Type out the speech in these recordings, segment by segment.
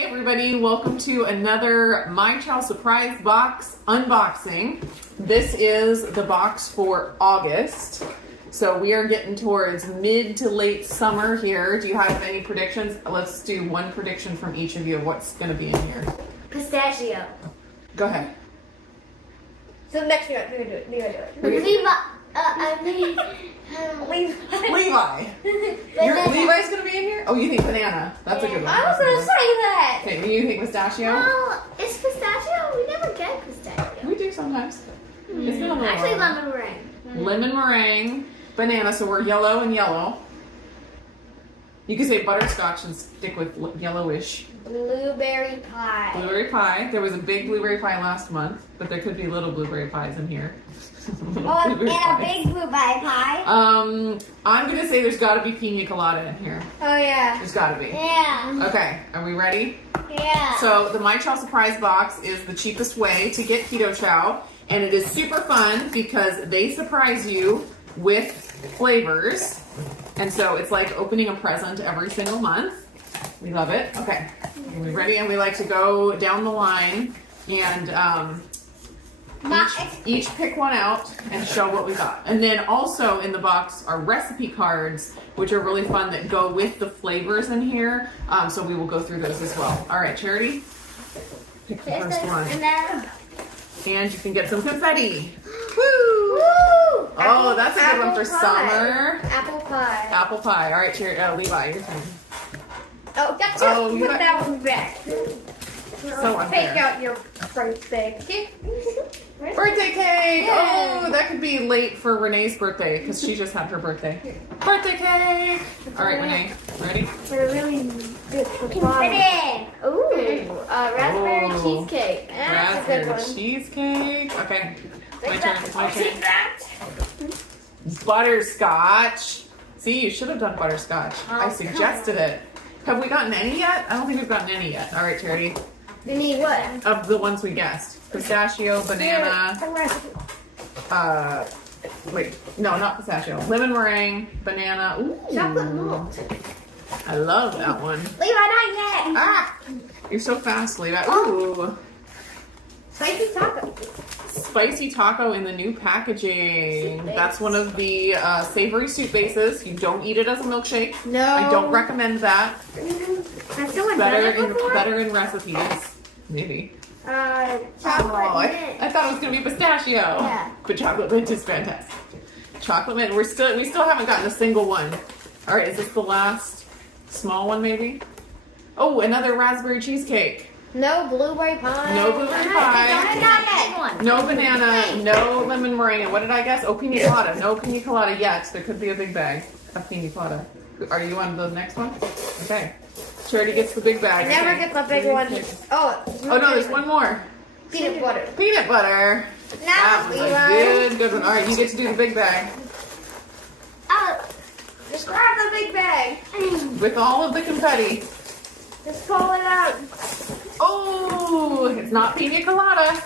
Hey everybody, welcome to another myChow surprise box unboxing. This is the box for August. So we are getting towards mid to late summer here. Do you have any predictions? Let's do one prediction from each of you of what's going to be in here. Pistachio. Go ahead. So next we're gonna do it. Levi. Levi's going to be in here? Oh, you think banana. That's a good one. I was going to say that. Okay, you think pistachio? Well, it's pistachio. We never get pistachio. We do sometimes. It's been a little Actually, while. lemon meringue. Lemon meringue, banana, so we're yellow and yellow. You could say butterscotch and stick with yellowish. Blueberry pie. Blueberry pie. There was a big blueberry pie last month, but there could be little blueberry pies in here. Oh, and a big blueberry pie. I'm going to say there's got to be pina colada in here. Oh, yeah. There's got to be. Yeah. Okay, are we ready? Yeah. So the myChow surprise box is the cheapest way to get keto chow, and it is super fun because they surprise you with flavors. And so it's like opening a present every single month. We love it. Okay, are we ready? And we like to go down the line and each pick one out and show what we got. And then also in the box are recipe cards, which are really fun that go with the flavors in here. So we will go through those as well. All right, Charity, pick the first one. And you can get some confetti. Woo! Woo! Oh, that's a good one for summer. Apple pie. Apple pie. All right, Levi, your turn. Oh, that's it. Put that one back. So unfair. Take out your birthday cake. Birthday cake! Yeah. Oh, that could be late for Renee's birthday because she just had her birthday. Birthday cake! All right, Renee, ready? We're really good for confetti. Ooh, raspberry cheesecake. That's a good Raspberry one. cheesecake. Okay, my Take turn. that. It's my I'll take turn. that. Butterscotch. See, you should have done butterscotch. I suggested it. Have we gotten any yet? I don't think we've gotten any yet. All right, Charity. You need what? Of the ones we guessed. Pistachio, banana, wait, no, not pistachio. Lemon meringue, banana. Ooh. Chocolate malt. I love that one. Levi, not yet. Ah! You're so fast, Levi. Ooh. Spicy taco. Spicy taco in the new packaging. That's one of the savory soup bases. You don't eat it as a milkshake. No. I don't recommend that. Has someone Better done it before? better in recipes. Maybe. Chocolate mint. I thought it was gonna be pistachio. Yeah. But chocolate mint is fantastic. Chocolate mint. We still haven't gotten a single one. All right, is this the last small one maybe? Oh, another raspberry cheesecake. No blueberry pie. No blueberry pie. No banana. No lemon meringue. And what did I guess? Oh, pina colada. No pina colada yet. There could be a big bag of pina colada. Are you on the next one? Okay. Charity gets the big bag. I never get the big one. Oh no, there's one more. Peanut butter. Peanut butter. That was a good one. All right, you get to do the big bag. Just grab the big bag. With all of the confetti. Just pull it out. Oh, it's not pina colada.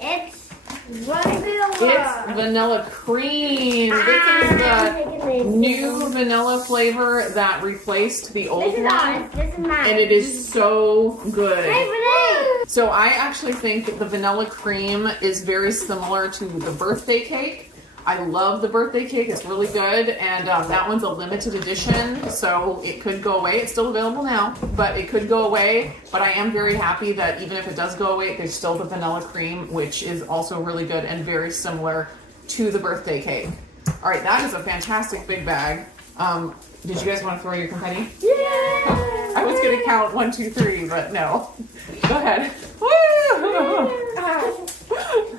It's vanilla. It's vanilla cream. This is the new vanilla flavor that replaced the old one. This is mine. And it is so good. Hey, Renee. So I actually think the vanilla cream is very similar to the birthday cake. I love the birthday cake. It's really good. And that one's a limited edition, so it could go away. It's still available now, but it could go away. But I am very happy that even if it does go away, there's still the vanilla cream, which is also really good and very similar to the birthday cake. All right, that is a fantastic big bag. Did you guys want to throw your confetti? Yeah. I was going to count 1, 2, 3, but no. Go ahead. Woo!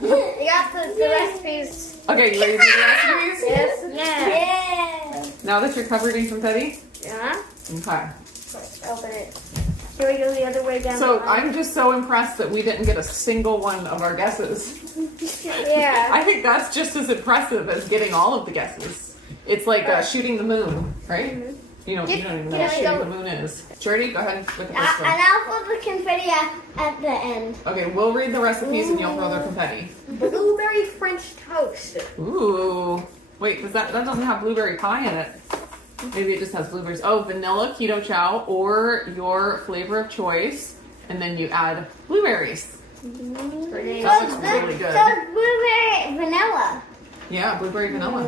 You got the recipes. Okay, you ready to do the recipes? Yes. Yeah. Now that you're covered in confetti? Yeah. Okay. Let's open it. Here we go the other way down. So I'm just so impressed that we didn't get a single one of our guesses. Yeah. I think that's just as impressive as getting all of the guesses. It's like shooting the moon, right? Mm-hmm. You don't even know what shooting the moon is. Charity, go ahead and look at this one. And I'll put the confetti at the end. Okay, we'll read the recipes and you'll throw the confetti. Blueberry French toast. Ooh. Wait, that doesn't have blueberry pie in it. Maybe it just has blueberries. Oh, vanilla keto chow or your flavor of choice. and then you add blueberries. Pretty. That looks really good. So it's blueberry vanilla. Yeah, blueberry vanilla.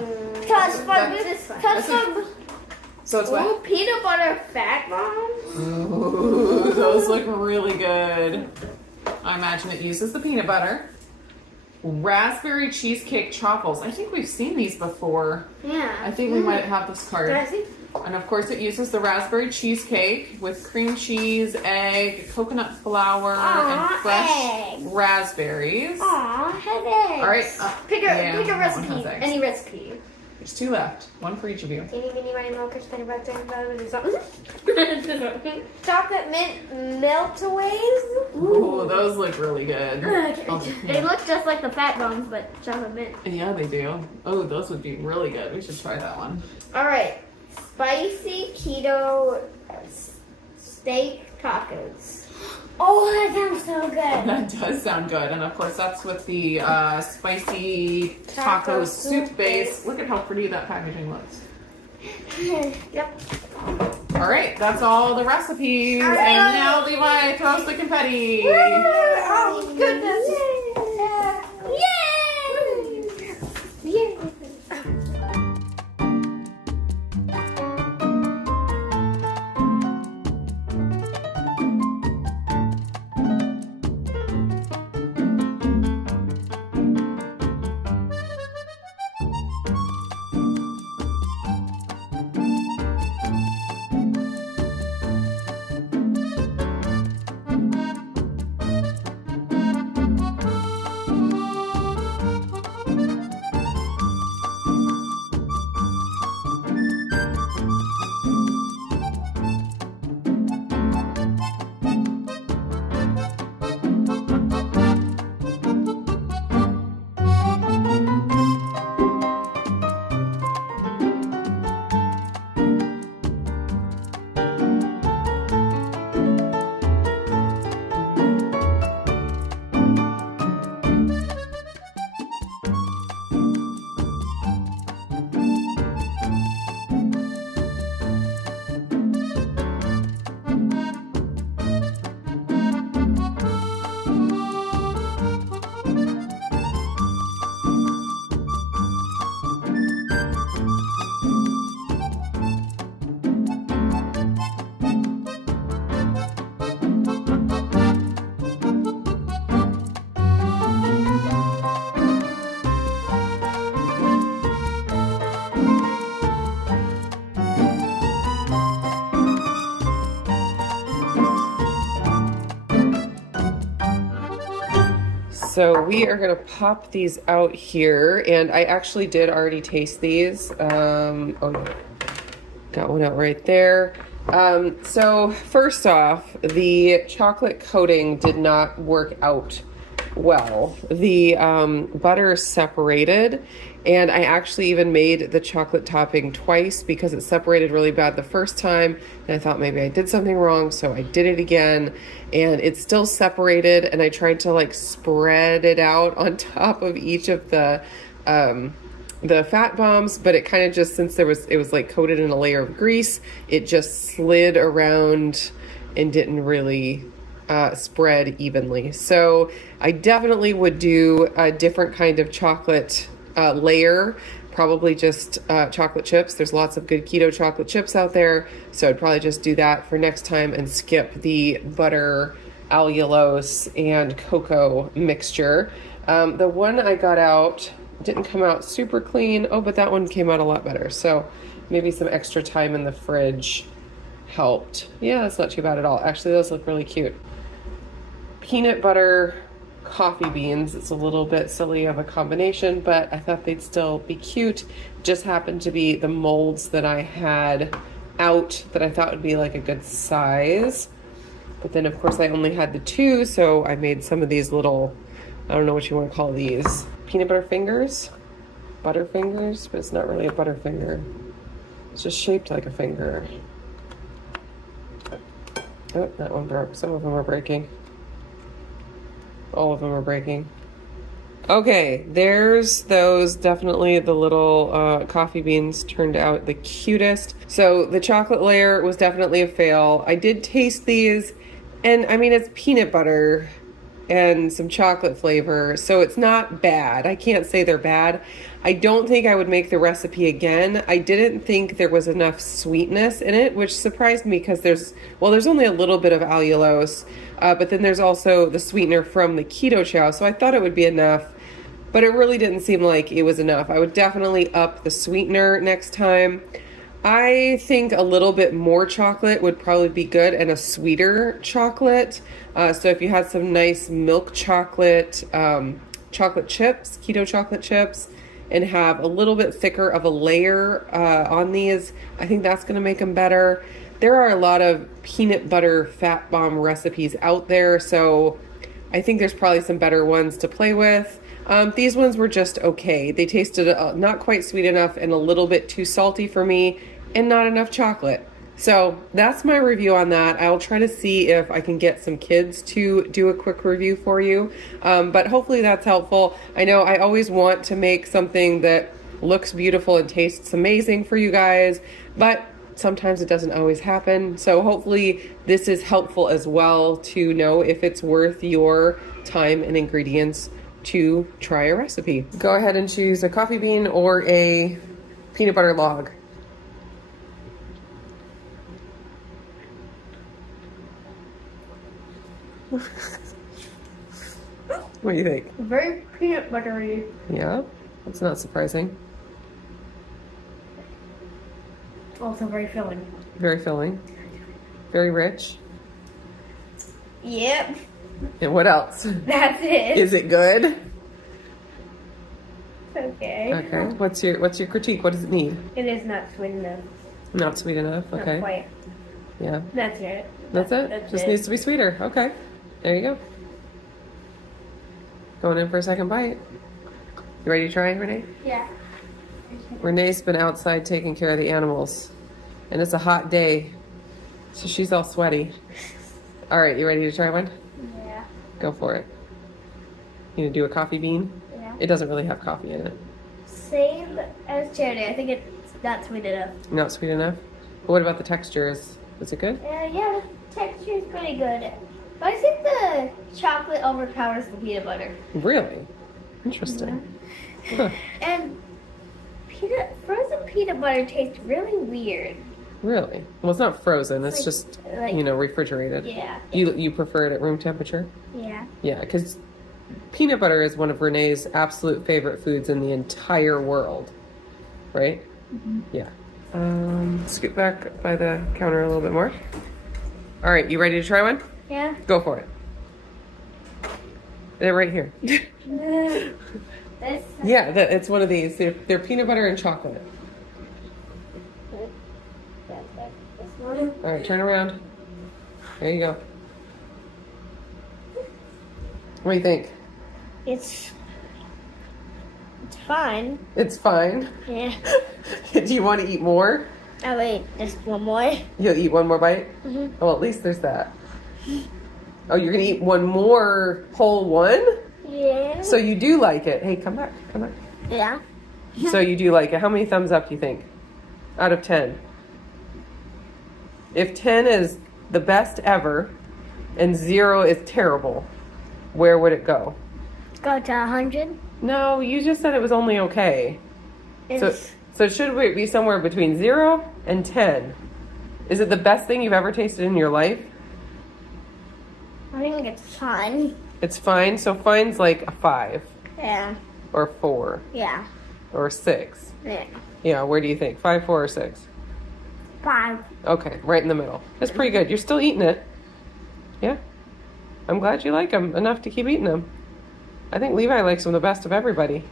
So it's Ooh, what? peanut butter fat bombs. Ooh, those look really good. I imagine it uses the peanut butter. Raspberry cheesecake chocolate. I think we've seen these before. Yeah. I think we might have this card. Did I see? And of course it uses the raspberry cheesecake with cream cheese, egg, coconut flour, and fresh raspberries. Aw, headaches. All right. Pick a that one recipe. has eggs. Any recipe. There's 2 left. 1 for each of you. Teeny, mini, miny, milkers, penny butter, or something. Chocolate mint meltaways. Ooh, those look really good. They look just like the fat bombs, but chocolate mint. Yeah, they do. Oh, those would be really good. We should try that one. All right, spicy keto steak tacos. Oh, that sounds so good. That does sound good. And of course, that's with the spicy taco soup base. Look at how pretty that packaging looks. Yep. All right, that's all the recipes. All right. And now Levi throws the confetti. Oh, goodness. Yay! Yay! So we are going to pop these out here, and I actually did already taste these. Oh, got one out right there. So first off, the chocolate coating did not work out well. The butter separated, and I actually even made the chocolate topping twice because it separated really bad the first time, and I thought maybe I did something wrong, so I did it again, and it still separated, and I tried to like spread it out on top of each of the fat bombs, but it kind of just, since it was like coated in a layer of grease, it just slid around and didn't really spread evenly. So I definitely would do a different kind of chocolate layer, probably just chocolate chips. There's lots of good keto chocolate chips out there, so I'd probably just do that for next time and skip the butter, allulose, and cocoa mixture. The one I got out didn't come out super clean. Oh, but that one came out a lot better. So maybe some extra time in the fridge helped. Yeah, that's not too bad at all. Actually, those look really cute. Peanut butter coffee beans. It's a little bit silly of a combination, but I thought they'd still be cute. Just happened to be the molds that I had out that I thought would be like a good size. But then of course I only had the 2, so I made some of these little, I don't know what you want to call these, peanut butter fingers, butter fingers, but it's not really a butter finger. It's just shaped like a finger. Oh, that one broke. Some of them are breaking. All of them are breaking. Okay, there's those. Definitely the little coffee beans turned out the cutest. So the chocolate layer was definitely a fail. I did taste these, And I mean, it's peanut butter and some chocolate flavor, so it's not bad. I can't say they're bad. I don't think I would make the recipe again. I didn't think there was enough sweetness in it, which surprised me because there's only a little bit of allulose, but then there's also the sweetener from the keto chow, so I thought it would be enough, but it really didn't seem like it was enough. I would definitely up the sweetener next time. I think a little bit more chocolate would probably be good, and a sweeter chocolate. So if you had some nice milk chocolate, chocolate chips, keto chocolate chips, and have a little bit thicker of a layer on these, I think that's going to make them better. There are a lot of peanut butter fat bomb recipes out there, so I think there's probably some better ones to play with. These ones were just okay. They tasted not quite sweet enough and a little bit too salty for me, and not enough chocolate. So that's my review on that. I'll try to see if I can get some kids to do a quick review for you. But hopefully that's helpful. I know I always want to make something that looks beautiful and tastes amazing for you guys, but sometimes it doesn't always happen. So hopefully this is helpful as well to know if it's worth your time and ingredients to try a recipe. Go ahead and choose a coffee bean or a peanut butter log. What do you think? Very peanut buttery. Yeah, that's not surprising. Also very filling. Very filling. Very rich. Yep. And what else? That's it. Is it good? Okay. Okay. What's your critique? What does it need? It is not sweet enough. Not sweet enough. Okay. Not quite. Yeah. That's it. That's it? That's Just it. needs to be sweeter. Okay. There you go. Going in for a second bite. You ready to try, Renee? Yeah. Renee's been outside taking care of the animals, and it's a hot day, so she's all sweaty. All right, you ready to try one? Yeah. Go for it. You gonna do a coffee bean? Yeah. It doesn't really have coffee in it. Same as charity. I think it's not sweet enough. Not sweet enough? But what about the texture? Is it good? Yeah, the texture is pretty good. But I think the chocolate overpowers the peanut butter. Really? Interesting. Huh. And frozen peanut butter tastes really weird. Really? Well, it's not frozen. It's Like- just, like- refrigerated. Yeah. You prefer it at room temperature? Yeah. Yeah, because peanut butter is one of Renee's absolute favorite foods in the entire world. Right? Mm-hmm. Yeah. Scoot back by the counter a little bit more. All right, you ready to try one? Yeah. Go for it. They're right here. This. Yeah, it's one of these. They're peanut butter and chocolate. This one. All right, turn around. There you go. What do you think? It's fine. It's fine. Yeah. Do you want to eat more? I'll eat just one more. You'll eat one more bite? Mhm. Oh, at least there's that. Oh, you're going to eat one more whole one? Yeah. So you do like it. Hey, come back. Come back. Yeah. So you do like it. How many thumbs up do you think? Out of 10? If 10 is the best ever and 0 is terrible, where would it go? Go to 100. No, you just said it was only okay. So It's should we be somewhere between 0 and 10? Is it the best thing you've ever tasted in your life? I think it's fine. It's fine. So fine's like a 5 Yeah. or 4 Yeah. or 6. Yeah. Yeah, where do you think? 5, 4, or 6? 5. Okay, right in the middle. That's pretty good. You're still eating it. Yeah. I'm glad you like them enough to keep eating them. I think Levi likes them the best of everybody.